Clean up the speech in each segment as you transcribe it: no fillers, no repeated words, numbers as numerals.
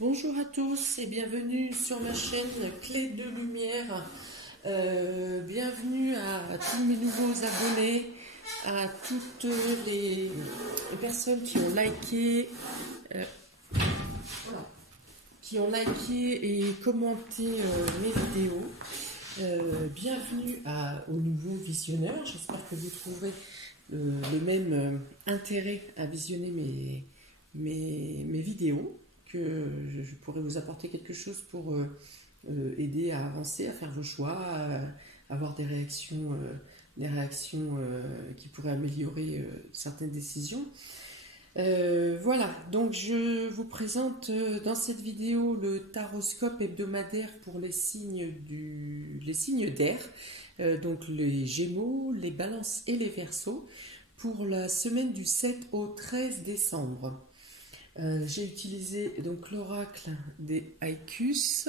Bonjour à tous et bienvenue sur ma chaîne Clé de Lumière. Bienvenue à tous mes nouveaux abonnés, à toutes les personnes euh, qui ont liké et commenté mes vidéos. Bienvenue aux nouveaux visionneurs. J'espère que vous trouverez le même intérêt à visionner mes vidéos, que je pourrais vous apporter quelque chose pour aider à avancer, à faire vos choix, à avoir des réactions qui pourraient améliorer certaines décisions. Voilà, donc je vous présente dans cette vidéo le taroscope hebdomadaire pour les signes d'air, donc les Gémeaux, les Balances et les Verseaux, pour la semaine du 7 au 13 décembre. J'ai utilisé donc l'oracle des Haïkus,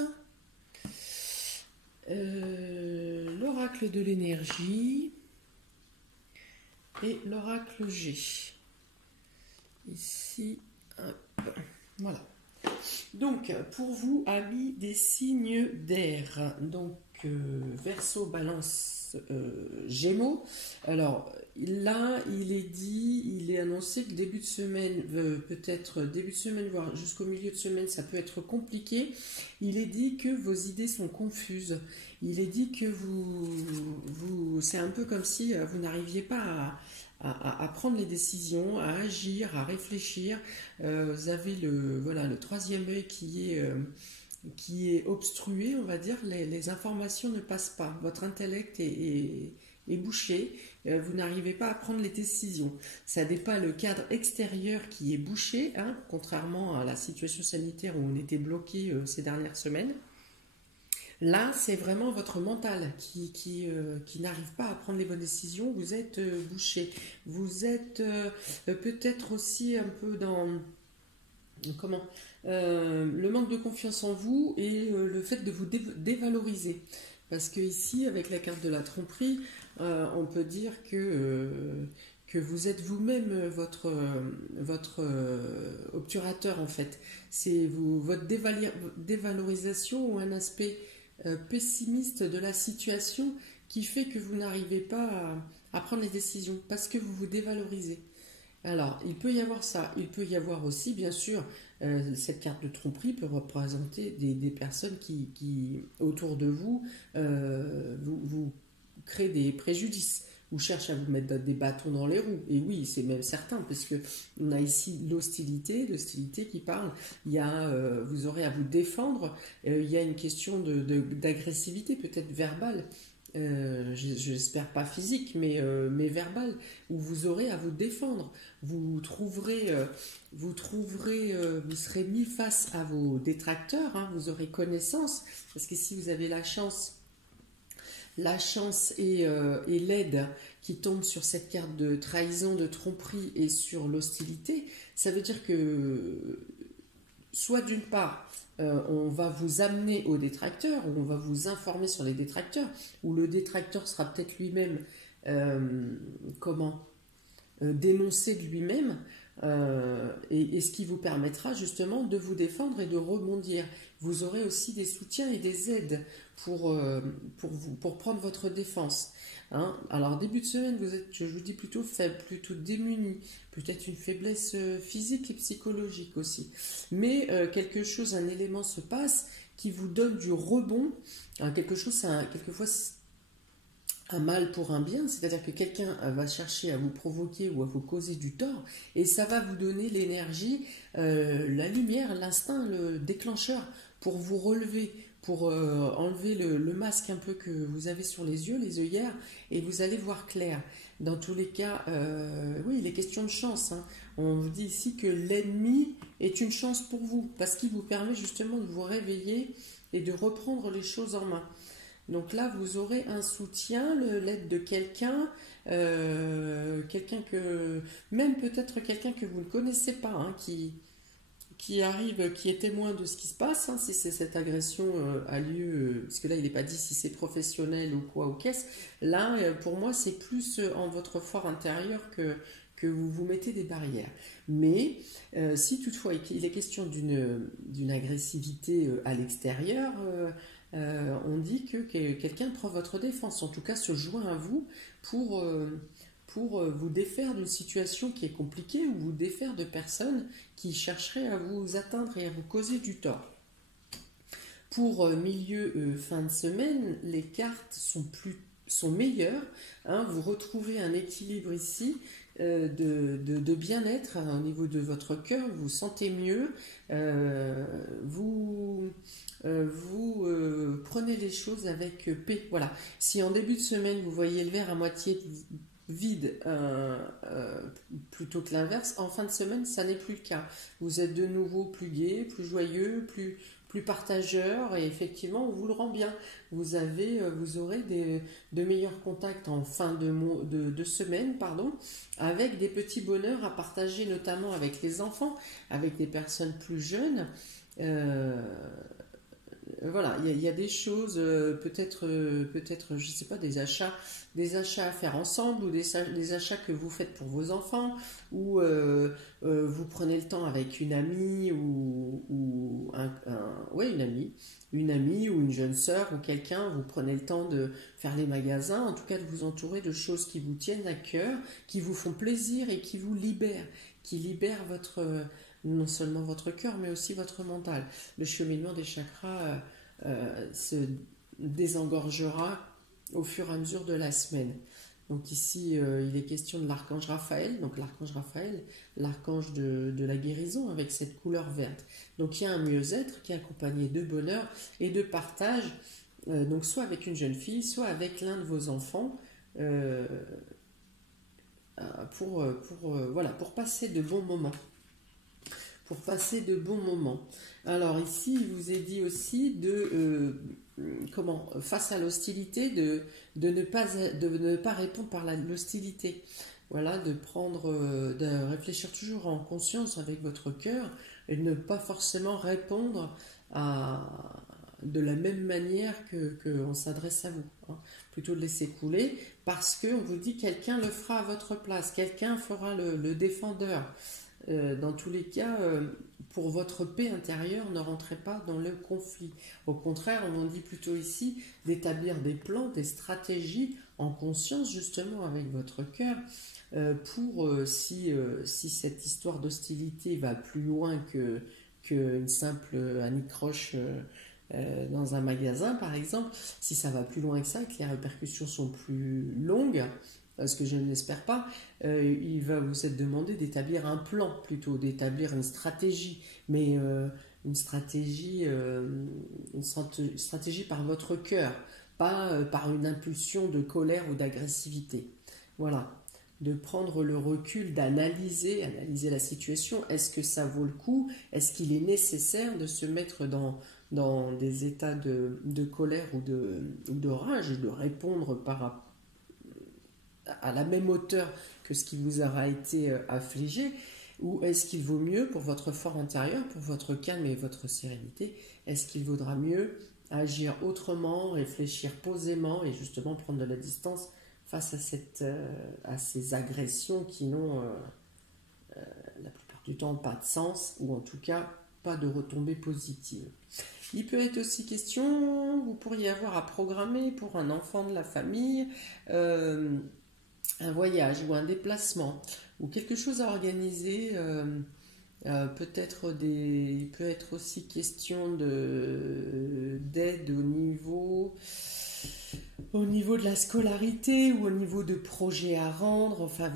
l'oracle de l'énergie et l'oracle G. Ici, hop, voilà. Donc, pour vous, amis des signes d'air, donc Verseau, Balance, Gémeaux. Alors là, il est annoncé que début de semaine, peut-être début de semaine, voire jusqu'au milieu de semaine, ça peut être compliqué. Il est dit que vos idées sont confuses. Il est dit que c'est un peu comme si vous n'arriviez pas à prendre les décisions, à agir, à réfléchir. Vous avez le troisième œil qui est obstrué, on va dire. Les informations ne passent pas. Votre intellect est bouché. Vous n'arrivez pas à prendre les décisions. Ça n'est pas le cadre extérieur qui est bouché, hein, contrairement à la situation sanitaire où on était bloqué ces dernières semaines. Là, c'est vraiment votre mental qui n'arrive pas à prendre les bonnes décisions. Vous êtes bouché. Vous êtes peut-être aussi un peu dans le manque de confiance en vous et le fait de vous dévaloriser. Parce que ici, avec la carte de la tromperie, on peut dire que vous êtes vous-même votre obturateur en fait. C'est votre dévalorisation ou un aspect pessimiste de la situation qui fait que vous n'arrivez pas à prendre les décisions parce que vous vous dévalorisez. Alors, il peut y avoir ça. Il peut y avoir aussi, bien sûr, cette carte de tromperie peut représenter des personnes qui, autour de vous, vous créent des préjudices ou cherchent à vous mettre des bâtons dans les roues. Et oui, c'est même certain, parce que on a ici l'hostilité qui parle. Il y a, vous aurez à vous défendre. Il y a une question d'agressivité, peut-être verbale. J'espère pas physique, mais verbal, où vous aurez à vous défendre. Vous serez mis face à vos détracteurs, hein, vous aurez connaissance, parce que si vous avez la chance et l'aide qui tombe sur cette carte de trahison, de tromperie et sur l'hostilité, ça veut dire que soit d'une part, on va vous amener aux détracteurs, ou on va vous informer sur les détracteurs, ou le détracteur sera peut-être lui-même dénoncé de lui-même, et ce qui vous permettra justement de vous défendre et de rebondir. Vous aurez aussi des soutiens et des aides pour prendre votre défense. Hein. Alors début de semaine, vous êtes, je vous dis, plutôt faible, plutôt démuni, peut-être une faiblesse physique et psychologique aussi. Mais un élément se passe qui vous donne du rebond. Alors, quelquefois un mal pour un bien, c'est-à-dire que quelqu'un va chercher à vous provoquer ou à vous causer du tort, et ça va vous donner l'énergie, la lumière, l'instinct, le déclencheur pour vous relever, pour enlever le masque un peu que vous avez sur les yeux, les œillères, et vous allez voir clair. Dans tous les cas, oui, il est question de chance. Hein. On vous dit ici que l'ennemi est une chance pour vous, parce qu'il vous permet justement de vous réveiller et de reprendre les choses en main. Donc là, vous aurez un soutien, l'aide de quelqu'un, même peut-être quelqu'un que vous ne connaissez pas, hein, qui arrive, qui est témoin de ce qui se passe, hein, si cette agression a lieu, parce que là, il n'est pas dit si c'est professionnel ou quoi, ou qu'est-ce. Là, pour moi, c'est plus en votre fort intérieur que vous vous mettez des barrières. Mais si toutefois il est question d'une agressivité à l'extérieur, on dit que quelqu'un prend votre défense, en tout cas se joint à vous pour vous défaire d'une situation qui est compliquée ou vous défaire de personnes qui chercheraient à vous atteindre et à vous causer du tort. Pour milieu fin de semaine, les cartes sont meilleures. Hein, vous retrouvez un équilibre ici de bien-être au niveau de votre cœur, vous vous sentez mieux, vous prenez les choses avec paix. Voilà. Si en début de semaine vous voyez le verre à moitié vide plutôt que l'inverse, en fin de semaine ça n'est plus le cas. Vous êtes de nouveau plus gai, plus joyeux, plus partageur et effectivement on vous le rend bien. Vous aurez de meilleurs contacts en fin de semaine, avec des petits bonheurs à partager, notamment avec les enfants, avec des personnes plus jeunes. Voilà, il y a des choses, peut-être, je sais pas, des achats à faire ensemble ou des achats que vous faites pour vos enfants ou vous prenez le temps avec une amie ou une amie ou une jeune sœur ou quelqu'un, vous prenez le temps de faire les magasins, en tout cas de vous entourer de choses qui vous tiennent à cœur, qui vous font plaisir et qui vous libèrent, qui libèrent non seulement votre cœur, mais aussi votre mental. Le cheminement des chakras se désengorgera au fur et à mesure de la semaine. Donc ici, il est question de l'archange Raphaël. Donc l'archange Raphaël, l'archange de la guérison avec cette couleur verte. Donc il y a un mieux-être qui est accompagné de bonheur et de partage, donc soit avec une jeune fille, soit avec l'un de vos enfants, pour passer de bons moments. Alors ici, il vous est dit aussi face à l'hostilité, de ne pas répondre par l'hostilité. Voilà, de réfléchir toujours en conscience avec votre cœur et de ne pas forcément répondre de la même manière qu'on s'adresse à vous. Hein. Plutôt de laisser couler parce qu'on vous dit quelqu'un le fera à votre place, quelqu'un fera le défendeur. Dans tous les cas, pour votre paix intérieure, ne rentrez pas dans le conflit. Au contraire, on dit plutôt ici d'établir des plans, des stratégies en conscience justement avec votre cœur si cette histoire d'hostilité va plus loin qu'une simple anicroche dans un magasin par exemple, si ça va plus loin que ça et que les répercussions sont plus longues, ce que je ne l'espère pas, il va vous être demandé d'établir un plan, plutôt d'établir une stratégie, mais une stratégie par votre cœur, pas par une impulsion de colère ou d'agressivité. Voilà, de prendre le recul, d'analyser la situation. Est-ce que ça vaut le coup? Est-ce qu'il est nécessaire de se mettre dans des états de colère ou de rage, de répondre à la même hauteur que ce qui vous aura été affligé, ou est-ce qu'il vaut mieux pour votre fort intérieur, pour votre calme et votre sérénité, est-ce qu'il vaudra mieux agir autrement, réfléchir posément et justement prendre de la distance face à ces agressions qui n'ont la plupart du temps pas de sens, ou en tout cas pas de retombées positives. Il peut être aussi question, vous pourriez avoir à programmer pour un enfant de la famille un voyage ou un déplacement ou quelque chose à organiser. Il peut être aussi question d'aide au niveau de la scolarité ou au niveau de projets à rendre. Enfin,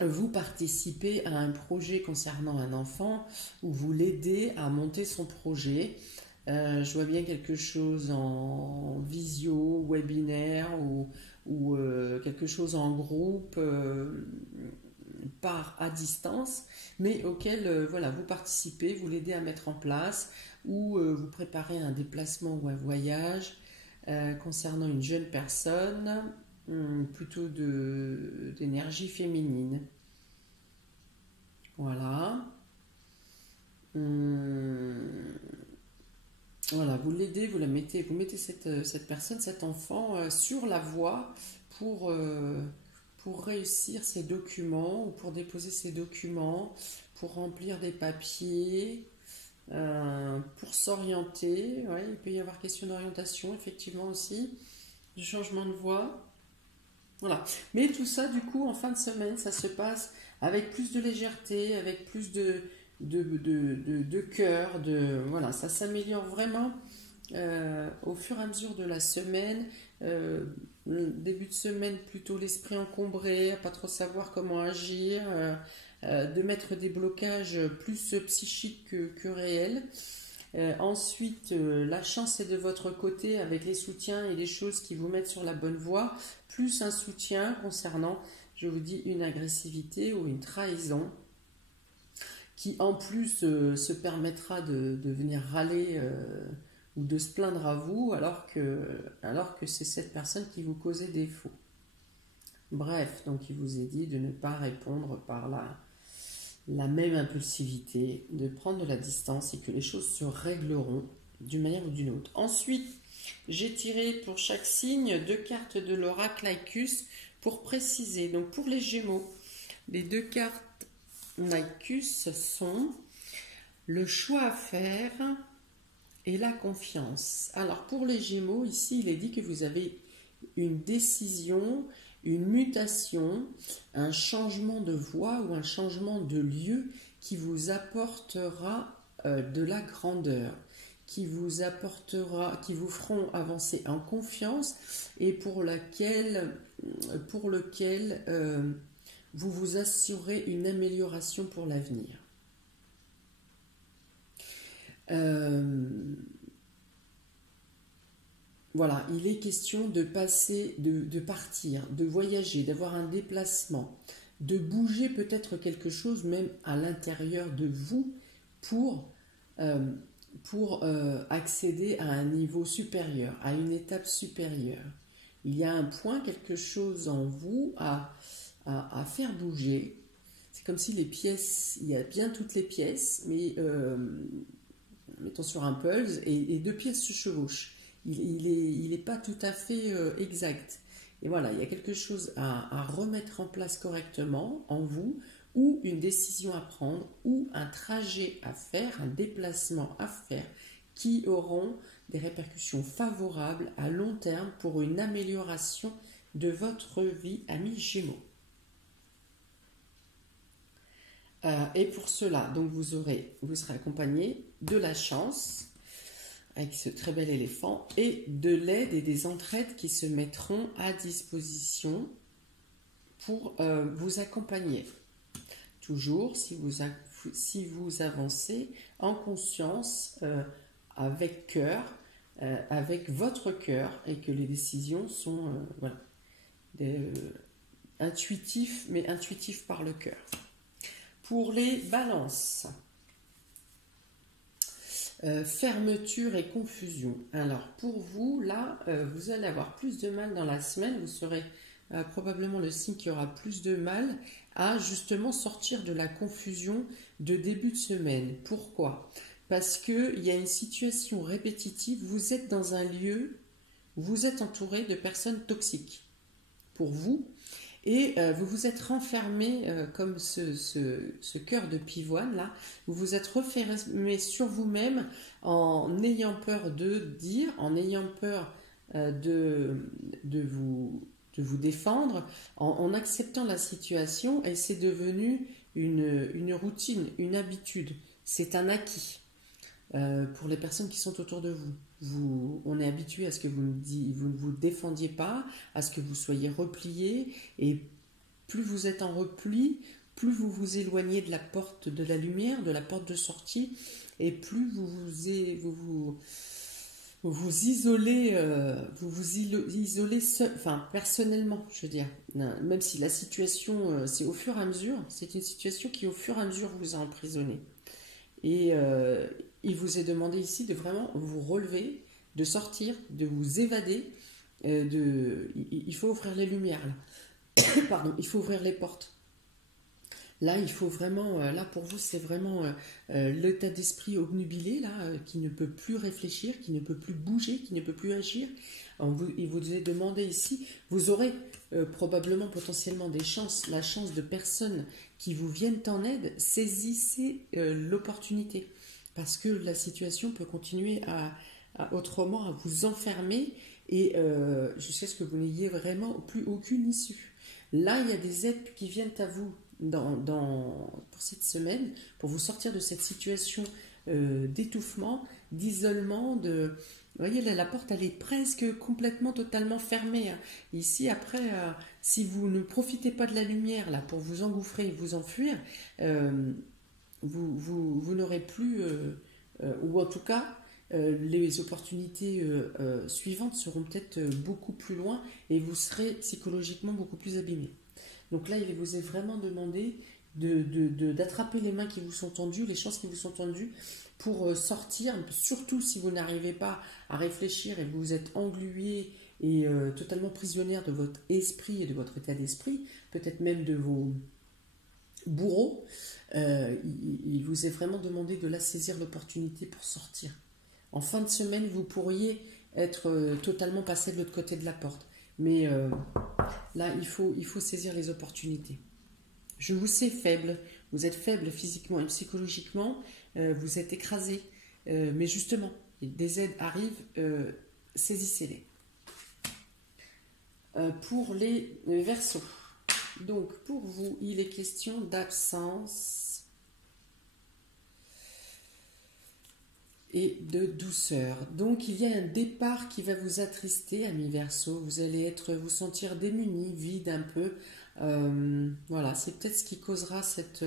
vous participez à un projet concernant un enfant ou vous l'aidez à monter son projet. Je vois bien quelque chose en visio, webinaire ou quelque chose en groupe à distance, mais auquel vous participez, vous l'aidez à mettre en place ou vous préparez un déplacement ou un voyage concernant une jeune personne, plutôt d'énergie féminine. Voilà. Voilà, vous l'aidez, vous mettez cette personne, cet enfant sur la voie pour pour réussir ses documents ou pour déposer ses documents, pour remplir des papiers, pour s'orienter. Ouais, il peut y avoir question d'orientation, effectivement aussi, du changement de voie. Voilà. Mais tout ça, du coup, en fin de semaine, ça se passe avec plus de légèreté, avec plus de cœur, voilà, ça s'améliore vraiment au fur et à mesure de la semaine. Début de semaine, plutôt l'esprit encombré, à pas trop savoir comment agir, de mettre des blocages plus psychiques que réels. Ensuite, la chance est de votre côté avec les soutiens et les choses qui vous mettent sur la bonne voie, plus un soutien concernant, je vous dis, une agressivité ou une trahison qui en plus se permettra de venir râler ou de se plaindre à vous alors que c'est cette personne qui vous causait défaut. Bref, donc il vous est dit de ne pas répondre par la même impulsivité, de prendre de la distance et que les choses se régleront d'une manière ou d'une autre. Ensuite, j'ai tiré pour chaque signe 2 cartes de l'oracle Naicus pour préciser. Donc pour les Gémeaux, les 2 cartes Naicus sont le choix à faire et la confiance. Alors pour les Gémeaux, ici il est dit que vous avez une décision, une mutation, un changement de voie ou un changement de lieu qui vous apportera de la grandeur, qui vous feront avancer en confiance et pour lequel vous vous assurez une amélioration pour l'avenir. Voilà, il est question de passer, de partir, de voyager, d'avoir un déplacement, de bouger peut-être quelque chose même à l'intérieur de vous pour accéder à un niveau supérieur, à une étape supérieure. Il y a un point, quelque chose en vous à faire bouger. C'est comme si les pièces, il y a bien toutes les pièces, mais mettons sur un puzzle, et 2 pièces se chevauchent. Il n'est pas tout à fait exact. Et voilà, il y a quelque chose à remettre en place correctement en vous, ou une décision à prendre, ou un trajet à faire, un déplacement à faire, qui auront des répercussions favorables à long terme pour une amélioration de votre vie, amis Gémeaux. Et pour cela, donc vous serez accompagné de la chance, avec ce très bel éléphant, et de l'aide et des entraides qui se mettront à disposition pour vous accompagner. Toujours, si vous avancez en conscience, avec cœur, avec votre cœur, et que les décisions sont intuitives, mais intuitives par le cœur. Pour les balances, fermeture et confusion. Alors pour vous, là, vous allez avoir plus de mal dans la semaine, vous serez probablement le signe qui aura plus de mal à justement sortir de la confusion de début de semaine. Pourquoi ? Parce qu'il y a une situation répétitive, vous êtes dans un lieu, vous êtes entouré de personnes toxiques pour vous, et vous vous êtes renfermé comme ce cœur de pivoine là, vous vous êtes refermé sur vous-même en ayant peur de dire, en ayant peur de vous défendre, en acceptant la situation, et c'est devenu une routine, une habitude, c'est un acquis. Pour les personnes qui sont autour de vous. On est habitué à ce que vous ne vous défendiez pas, à ce que vous soyez replié, et plus vous êtes en repli, plus vous vous éloignez de la porte de la lumière, de la porte de sortie, et plus vous vous isolez seul, enfin personnellement, je veux dire, même si la situation, c'est au fur et à mesure, c'est une situation qui au fur et à mesure vous a emprisonné. Et il vous est demandé ici de vraiment vous relever, de sortir, de vous évader. Il faut ouvrir les lumières, là. Pardon, il faut ouvrir les portes. Là, il faut vraiment, là pour vous, c'est vraiment l'état d'esprit obnubilé, là, qui ne peut plus réfléchir, qui ne peut plus bouger, qui ne peut plus agir. Il vous est demandé ici, vous aurez probablement, potentiellement la chance de personnes qui vous viennent en aide. Saisissez l'opportunité, parce que la situation peut continuer autrement à vous enfermer et jusqu'à ce que vous n'ayez vraiment plus aucune issue. Là, il y a des aides qui viennent à vous pour cette semaine, pour vous sortir de cette situation d'étouffement, d'isolement, Vous voyez, là, la porte, elle est presque complètement, totalement fermée. Hein. Ici, après, si vous ne profitez pas de la lumière, là, pour vous engouffrer et vous enfuir, vous n'aurez plus, ou en tout cas, les opportunités suivantes seront peut-être beaucoup plus loin et vous serez psychologiquement beaucoup plus abîmé. Donc là, il vous est vraiment demandé d'attraper les mains qui vous sont tendues, les chances qui vous sont tendues, pour sortir, surtout si vous n'arrivez pas à réfléchir et vous êtes englué et totalement prisonnière de votre esprit et de votre état d'esprit, peut-être même de vos bourreaux, il vous est vraiment demandé de la saisir l'opportunité pour sortir. En fin de semaine, vous pourriez être totalement passé de l'autre côté de la porte. Mais là, il faut saisir les opportunités. Je vous sais faible, vous êtes faible physiquement et psychologiquement, vous êtes écrasé. Mais justement, des aides arrivent, saisissez-les. Pour les Verseaux, donc pour vous, il est question d'absence et de douceur. Donc il y a un départ qui va vous attrister, amis Verseaux. Vous allez vous sentir démuni, vide un peu. Voilà, c'est peut-être ce qui causera cet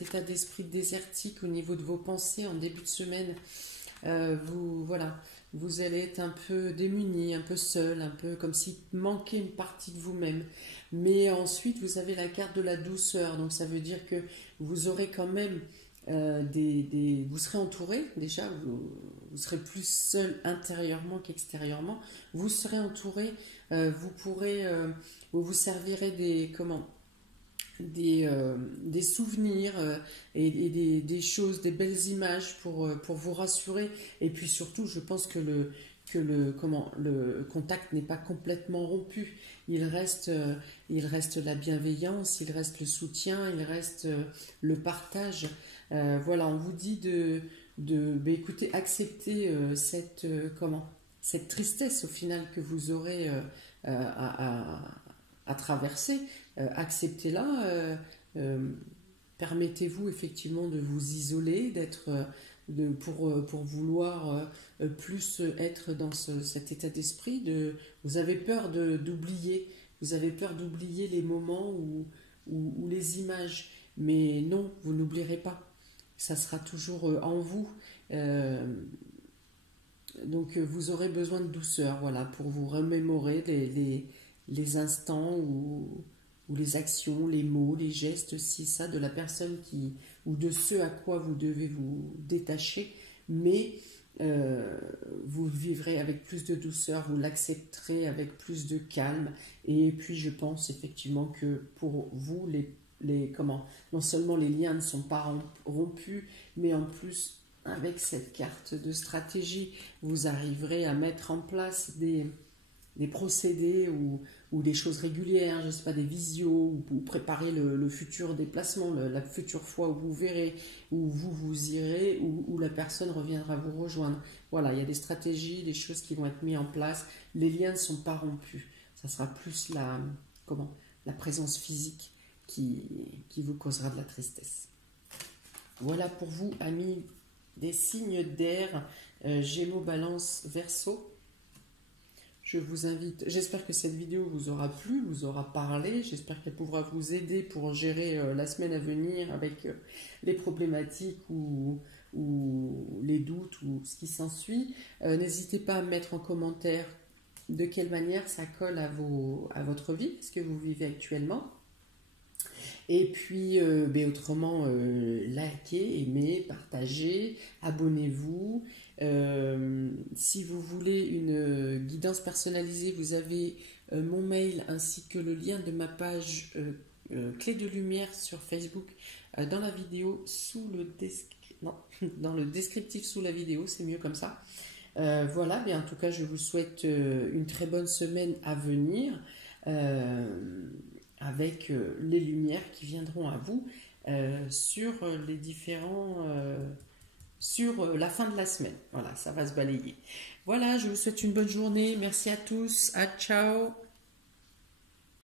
état d'esprit désertique au niveau de vos pensées en début de semaine. Vous allez être un peu démuni, un peu seul, un peu comme s'il manquait une partie de vous-même. Mais ensuite, vous avez la carte de la douceur. Donc ça veut dire que vous aurez quand même vous serez entouré, déjà, vous serez plus seul intérieurement qu'extérieurement. Vous serez entouré, vous servirez des souvenirs et des choses, des belles images pour vous rassurer. Et puis surtout, je pense que le contact n'est pas complètement rompu. Il reste la bienveillance, il reste le soutien, il reste le partage. Voilà, on vous dit écoutez, acceptez cette tristesse au final que vous aurez à traverser. Acceptez-la. Permettez-vous effectivement de vous isoler, pour vouloir plus être dans cet état d'esprit. Vous avez peur d'oublier. Vous avez peur d'oublier les moments ou les images. Mais non, vous n'oublierez pas. Ça sera toujours en vous. Donc vous aurez besoin de douceur, voilà, pour vous remémorer les instants ou les actions, les mots, les gestes, ça, de la personne ou de ce à quoi vous devez vous détacher, mais vous vivrez avec plus de douceur, vous l'accepterez avec plus de calme, et puis je pense effectivement que pour vous, non seulement les liens ne sont pas rompus, mais en plus, avec cette carte de stratégie, vous arriverez à mettre en place des procédés ou des choses régulières, je ne sais pas, des visios, ou préparer le futur déplacement, la future fois où vous verrez, où vous irez, où la personne reviendra vous rejoindre. Voilà, il y a des stratégies, des choses qui vont être mises en place. Les liens ne sont pas rompus. Ça sera plus la présence physique qui vous causera de la tristesse. Voilà pour vous, amis des signes d'air, Gémeaux, Balance, Verseau. Je vous invite, j'espère que cette vidéo vous aura plu, vous aura parlé, j'espère qu'elle pourra vous aider pour gérer la semaine à venir avec les problématiques ou les doutes ou ce qui s'ensuit. N'hésitez pas à mettre en commentaire de quelle manière ça colle à votre vie, ce que vous vivez actuellement. Et puis, autrement, likez, aimez, partagez, abonnez-vous. Si vous voulez une guidance personnalisée, vous avez mon mail ainsi que le lien de ma page clé de lumière sur Facebook dans la vidéo sous le non, dans le descriptif sous la vidéo, c'est mieux comme ça. Voilà, mais en tout cas, je vous souhaite une très bonne semaine à venir avec les lumières qui viendront à vous sur les différents... sur la fin de la semaine. Voilà, ça va se balayer. Voilà, je vous souhaite une bonne journée. Merci à tous. À ciao.